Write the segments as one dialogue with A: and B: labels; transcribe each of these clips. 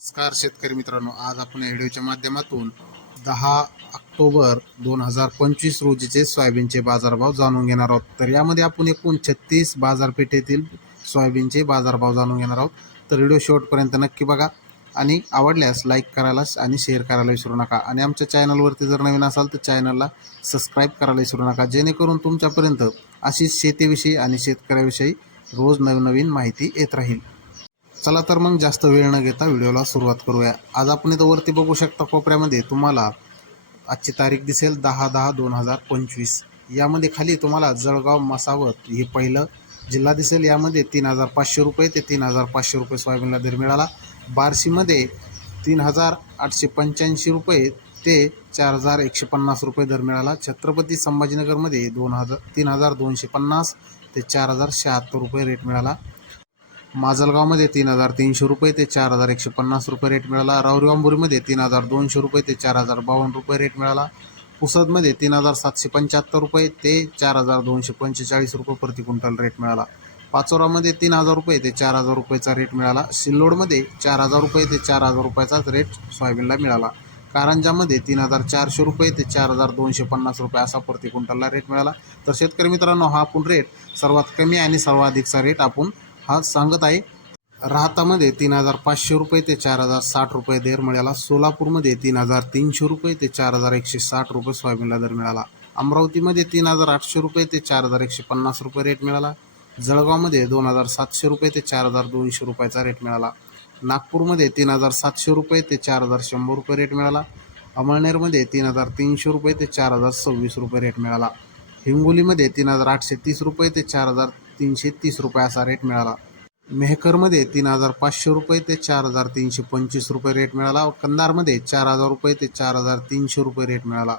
A: नमस्कार शेतकरी मित्रांनो आज आपण या व्हिडिओच्या माध्यमातून दहा ऑक्टोबर दोन हजार पंचवीस रोजीचे सोयाबीनचे बाजारभाव जाणून घेणार आहोत. तर यामध्ये आपण एकूण छत्तीस बाजारपेठेतील सोयाबीनचे बाजारभाव जाणून घेणार आहोत. तर व्हिडिओ शेवटपर्यंत नक्की बघा आणि आवडल्यास लाईक करायला आणि शेअर करायला विसरू नका. आणि आमच्या चॅनलवरती जर नवीन असाल तर चॅनलला सबस्क्राईब करायला विसरू नका. जेणेकरून तुमच्यापर्यंत अशीच शेतीविषयी आणि शेतकऱ्याविषयी रोज नवनवीन माहिती येत राहील. चला तर मग जास्त वेळ न घेता व्हिडिओला सुरुवात करूया. आज आपण इथं वरती बघू शकता कोपऱ्यामध्ये तुम्हाला आजची तारीख दिसेल दहा दहा दोन हजार पंचवीस. यामध्ये खाली तुम्हाला जळगाव मसावत हे पहिलं जिल्हा दिसेल. यामध्ये तीन हजार पाचशे रुपये ते तीन हजार पाचशे रुपये सोयाबीनला दर मिळाला. बार्शीमध्ये तीन हजार आठशे पंच्याऐंशी रुपये ते चार हजार एकशे पन्नास रुपये दर मिळाला. छत्रपती संभाजीनगरमध्ये दोन हजार तीन हजार दोनशे पन्नास ते चार हजार शहात्तर रुपये रेट मिळाला. माजलगावमध्ये तीन हजार तीनशे रुपये ते चार हजार एकशे पन्नास रुपये रेट मिळाला. रावरी अंबुरीमध्ये तीन हजार दोनशे रुपये ते चार हजार बावन्न रुपये रेट मिळाला. पुसदमध्ये तीन हजार सातशे पंच्याहत्तर रुपये ते चार हजार दोनशे पंचेचाळीस रुपये प्रति क्विंटल रेट मिळाला. पाचोरामध्ये तीन हजार रुपये ते चार हजार रुपयेचा रेट मिळाला. सिल्लोडमध्ये चार हजार रुपये ते चार हजार रुपयाचाच रेट सोयाबीनला मिळाला. कारंजामध्ये तीन हजार चारशे रुपये ते चार हजार दोनशे पन्नास रुपये असा प्रति क्विंटलला रेट मिळाला. तर शेतकरी मित्रांनो हा आपण रेट सर्वात कमी आणि सर्वाधिकचा रेट आपण हा सांगत आहे. राहतामध्ये तीन हजार पाचशे रुपये ते चार हजार साठ रुपये दर मिळाला. सोलापूरमध्ये तीन हजार तीनशे रुपये ते चार हजार एकशे साठ रुपये सोयाबीनला दर मिळाला. अमरावतीमध्ये तीन हजार आठशे रुपये ते चार हजार एकशे पन्नास रुपये रेट मिळाला. जळगावमध्ये दोन हजार सातशे रुपये ते चार हजार दोनशे रुपयाचा रेट मिळाला. नागपूरमध्ये तीन हजार सातशे रुपये ते चार हजार शंभर रुपये रेट मिळाला. अमळनेरमध्ये तीन हजार तीनशे रुपये ते चार हजार सव्वीस रुपये रेट मिळाला. हिंगोलीमध्ये तीन हजार आठशे तीस रुपये ते चार हजार तीनशे तीस रुपये असा रेट मिळाला. मेहकरमध्ये तीन हजार पाचशे रुपये ते चार हजार तीनशे पंचवीस रुपये रेट मिळाला. कंदारमध्ये चार हजार रुपये ते चार हजार तीनशे रुपये रेट मिळाला.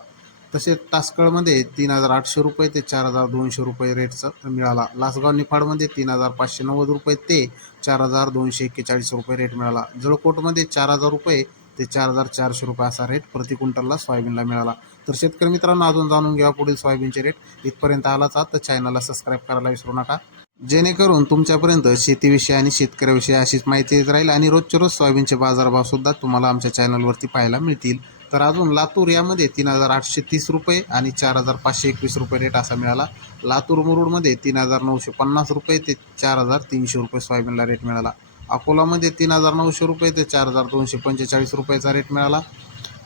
A: तसेच टास्कळमध्ये तीन हजार आठशे रुपये ते चार हजार दोनशे रुपये रेटचा मिळाला. लासगाव निफाडमध्ये तीन हजार पाचशे नव्वद रुपये ते चार हजार दोनशे एक्केचाळीस रुपये रेट मिळाला. जळकोटमध्ये चार हजार रुपये ते चार हजार चारशे रुपये असा रेट प्रति क्विंटलला सोयाबीनला मिळाला. तर शेतकरी मित्रांनो अजून जाणून घ्या पुढील सोयाबीनचे रेट इथपर्यंत आलाच आहात तर चॅनलला सबस्क्राईब करायला विसरू नका. जेणेकरून तुमच्यापर्यंत शेतीविषयी आणि शेतकऱ्याविषयी अशीच माहिती येत राहील आणि रोजच्या रोज सोयाबीनचे बाजारभाव सुद्धा तुम्हाला आमच्या चॅनलवरती पाहायला मिळतील. तर अजून लातूर यामध्ये तीन हजार आठशे तीस रुपये आणि चार हजार पाचशे एकवीस रुपये रेट असा मिळाला. लातूर मुरुडमध्ये तीन हजार नऊशे पन्नास रुपये ते चार हजार तीनशे रुपये सोयाबीनला रेट मिळाला. अकोलामध्ये तीन हजार नऊशे रुपये ते चार हजार दोनशे पंचेचाळीस रुपयाचा रेट मिळाला.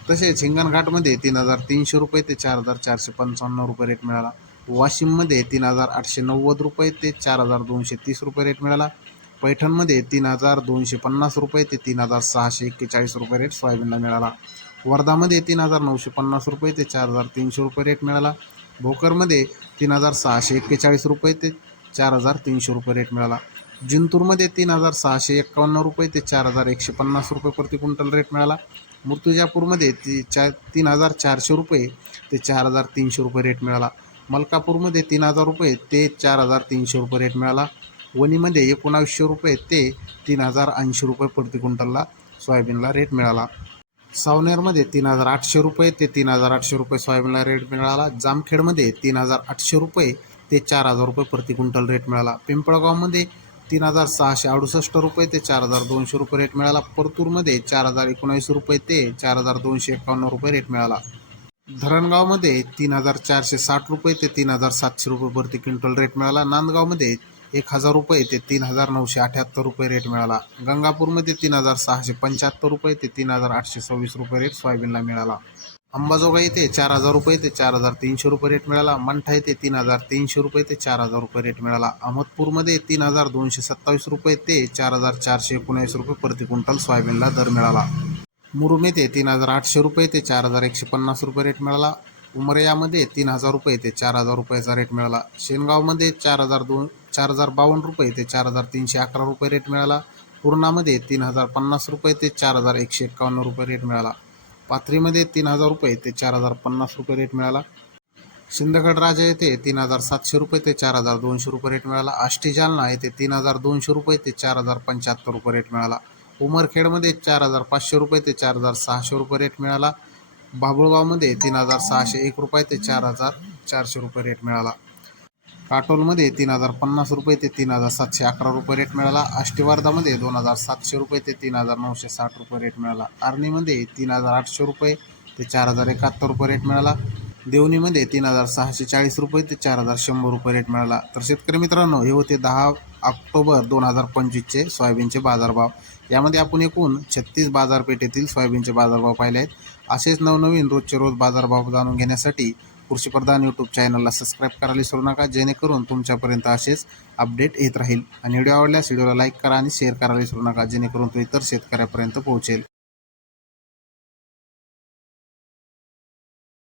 A: तसेच हिंगणघाटमध्ये तीन हजार तीनशे रुपये ते चार हजार चारशे पंचावन्न रुपये रेट मिळाला. वाशिममध्ये तीन हजार आठशे नव्वद रुपये ते चार हजार दोनशे तीस रुपये रेट मिळाला. पैठणमध्ये तीन हजार दोनशे पन्नास रुपये ते तीन हजार सहाशे एक्केचाळीस रुपये रेट सोयाबीनला मिळाला. वर्धामध्ये तीन हजार नऊशे पन्नास रुपये ते चार हजार तीनशे रुपये रेट मिळाला. भोकरमध्ये तीन हजार सहाशे एक्केचाळीस रुपये ते चार हजार तीनशे रुपये रेट मिळाला. जिंतूरमध्ये तीन हजार सहाशे एक्कावन्न रुपये ते चार हजार एकशे पन्नास रुपये प्रति क्विंटल रेट मिळाला. मुर्तुजापूरमध्ये ती चार तीन हजार चारशे रुपये ते चार हजार तीनशे रुपये रेट मिळाला. मलकापूरमध्ये तीन हजार रुपये ते चार हजार तीनशे रुपये रेट मिळाला. वणीमध्ये एकोणावीसशे रुपये ते तीन हजार ऐंशी रुपये प्रति क्विंटलला सोयाबीनला रेट मिळाला. सावनेरमध्ये तीन हजार आठशे रुपये ते तीन हजार आठशे रुपये सोयाबीनला रेट मिळाला. जामखेडमध्ये तीन हजार आठशे रुपये ते चार हजार रुपये प्रति क्विंटल रेट मिळाला. पिंपळगावमध्ये तीन हजार सहाशे अडुसष्ट रुपये ते चार हजार दोनशे रुपये रेट मिळाला. परतूरमध्ये चार हजार एकोणावीस रुपये ते चार हजार दोनशे एकावन्न रुपये रेट मिळाला. धरणगावमध्ये तीन हजार चारशे साठ रुपये ते तीन हजार सातशे रुपये प्रति क्विंटल रेट मिळाला. नांदगावमध्ये एक हजार रुपये ते तीन हजार नऊशे अठ्याहत्तर रुपये रेट मिळाला. गंगापूरमध्ये तीन हजार सहाशे पंच्याहत्तर रुपये ते तीन हजार आठशे सव्वीस रुपये रेट सोयाबीनला मिळाला. अंबाजोगाई येथे चार हजार रुपये ते चार हजार तीनशे रुपये रेट मिळाला. मंठा येथे तीन हजार तीनशे रुपये ते चार हजार रुपये रेट मिळाला. अहमदपूरमध्ये तीन हजार दोनशे सत्तावीस रुपये ते चार हजार चारशे एकोणावीस रुपये प्रति क्विंटल सोयाबीनला दर मिळाला. मुरुम येथे तीन हजार आठशे रुपये ते चार हजार एकशे पन्नास रुपये रेट मिळाला. उमरयामध्ये तीन हजार रुपये ते चार हजार रुपयाचा रेट मिळाला. शेनगावमध्ये चार हजार दोन चार हजार बावन्न रुपये ते चार हजार तीनशे अकरा रुपये रेट मिळाला. पूर्णामध्ये तीन हजार पन्नास रुपये ते चार हजार एकशे एक्कावन्न रुपये रेट मिळाला. पाथरीमध्ये तीन हजार रुपये ते चार हजार पन्नास रुपये रेट मिळाला. सिंदगड राजा येथे तीन हजार सातशे रुपये ते चार हजार दोनशे रुपये रेट मिळाला. आष्टी जालना येथे तीन हजार दोनशे रुपये ते चार हजार पंच्याहत्तर रुपये रेट मिळाला. उमरखेडमध्ये चार हजार पाचशे रुपये ते चार हजार सहाशे रुपये रेट मिळाला. बाभुळगावमध्ये तीन हजार सहाशे एक रुपये ते चार हजार चारशे रुपये रेट मिळाला. काटोलमध्ये तीन हजार पन्नास रुपये ते तीन हजार सातशे अकरा रुपये रेट मिळाला. आष्टीवर्धामध्ये दोन हजार सातशे रुपये ते तीन हजार नऊशे साठ रुपये रेट मिळाला. आर्णीमध्ये तीन हजार आठशे रुपये ते चार हजार एकाहत्तर रुपये रेट मिळाला. देवणीमध्ये तीन हजार सहाशे चाळीस रुपये ते चार हजार शंभर रुपये रेट मिळाला. तर शेतकरी मित्रांनो हे होते दहा ऑक्टोबर दोन हजार पंचवीसचे सोयाबीनचे बाजारभाव. यामध्ये आपण एकूण छत्तीस बाजारपेठेतील सोयाबीनचे बाजारभाव पाहिले आहेत. असेच नवनवीन रोजचे रोज बाजारभाव जाणून घेण्यासाठी कृषीप्रधान यूट्यूब चॅनलला सबस्क्राईब करायला विसरू नका जेणेकरून तुमच्यापर्यंत असेच अपडेट येत राहील. आणि व्हिडिओ आवडल्यास व्हिडिओला लाईक करा आणि शेअर करायला विसरू नका जेणेकरून तो इतर शेतकऱ्यापर्यंत पोहोचेल.